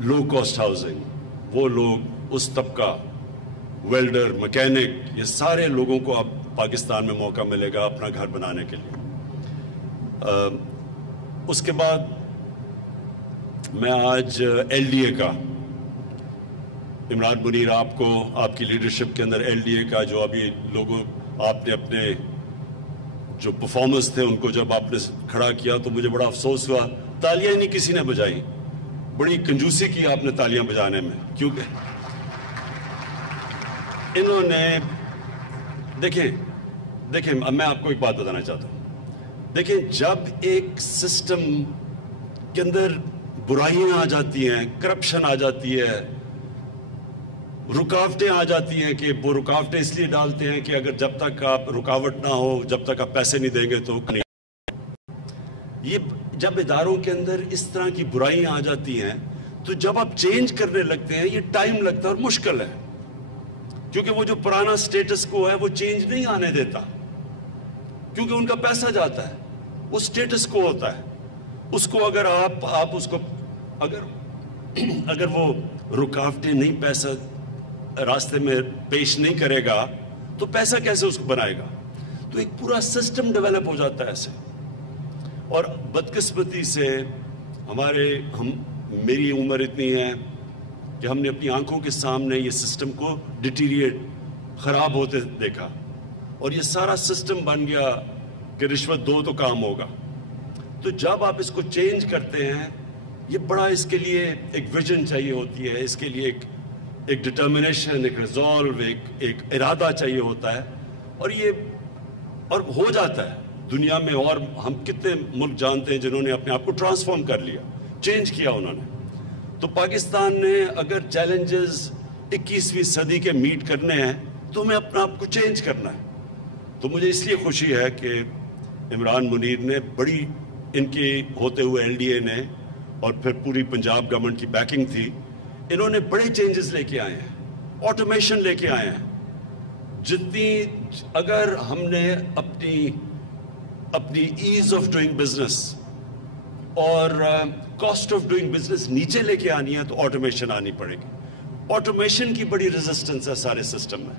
Low cost housing, وہ لوگ، اس طبقہ، ویلڈر، مکینک، یہ سارے لوگوں کو اب پاکستان میں موقع ملے گا اپنا گھر بنانے کے لیے۔ اس کے بعد میں آج ایل ڈی اے کا، عمران منیر، آپ کو آپ کی لیڈرشپ کے اندر ایل ڈی اے کا جو ابھی لوگوں، آپ نے اپنے جو پرفارمنس تھے ان کو جب آپ نے کھڑا کیا تو مجھے بڑا افسوس ہوا، تالیاں نہیں کسی نے بجائی، بڑی کنجوسی کی آپ نے تالیاں بجانے میں، کیونکہ انہوں نے دیکھیں میں آپ کو ایک بات بتانا چاہتا ہوں۔ دیکھیں، جب ایک سسٹم کے اندر برائیاں آ جاتی ہیں، کرپشن آ جاتی ہے، رکاوٹیں آ جاتی ہیں، کہ وہ رکاوٹیں اس لیے ڈالتے ہیں کہ اگر جب تک آپ رکاوٹ نہ ہو، جب تک آپ پیسے نہیں دیں گے تو نہیں۔ یہ جب اداروں کے اندر اس طرح کی برائیاں آ جاتی ہیں تو جب آپ چینج کرنے لگتے ہیں یہ ٹائم لگتا ہے اور مشکل ہے، کیونکہ وہ جو پرانا سٹیٹس کو ہے وہ چینج نہیں آنے دیتا، کیونکہ ان کا پیسہ جاتا ہے، وہ سٹیٹس کو ہوتا ہے، اس کو اگر آپ اس کو اگر وہ رکاوٹیں نہیں، پیسہ راستے میں پیش نہیں کرے گا تو پیسہ کیسے اس کو بنائے گا؟ تو ایک پورا سسٹم ڈیولپ ہو جاتا ہے ایسے۔ اور بدقسمتی سے میری عمر اتنی ہے کہ ہم نے اپنی آنکھوں کے سامنے یہ سسٹم کو ڈیٹیریٹ، خراب ہوتے دیکھا، اور یہ سارا سسٹم بن گیا کہ رشوت دو تو کام ہوگا۔ تو جب آپ اس کو چینج کرتے ہیں، یہ بڑا، اس کے لیے ایک ویژن چاہیے ہوتی ہے، اس کے لیے ایک ڈٹرمنیشن، ایک ریزالو، ایک ارادہ چاہیے ہوتا ہے، اور ہو جاتا ہے دنیا میں۔ اور ہم کتنے ملک جانتے ہیں جنہوں نے اپنے آپ کو ٹرانسفارم کر لیا، چینج کیا انہوں نے۔ تو پاکستان نے اگر چیلنجز 21ویں صدی کے میٹ کرنے ہیں تو ہمیں اپنا آپ کو چینج کرنا ہے۔ تو مجھے اس لیے خوشی ہے کہ عمران منیر نے بڑی، ان کے ہوتے ہوئے ایل ڈی اے نے، اور پھر پوری پنجاب گورنمنٹ کی بیکنگ تھی، انہوں نے بڑے چینجز لے کے آئے ہیں، آٹومیشن لے کے آئے ہیں۔ اگر ہم نے اپنی ایز آف ڈوئنگ بزنس اور کاسٹ آف ڈوئنگ بزنس نیچے لے کے آنی ہے تو آٹومیشن آنی پڑے گی۔ آٹومیشن کی بڑی ریزسٹنس ہے سارے سسٹم میں۔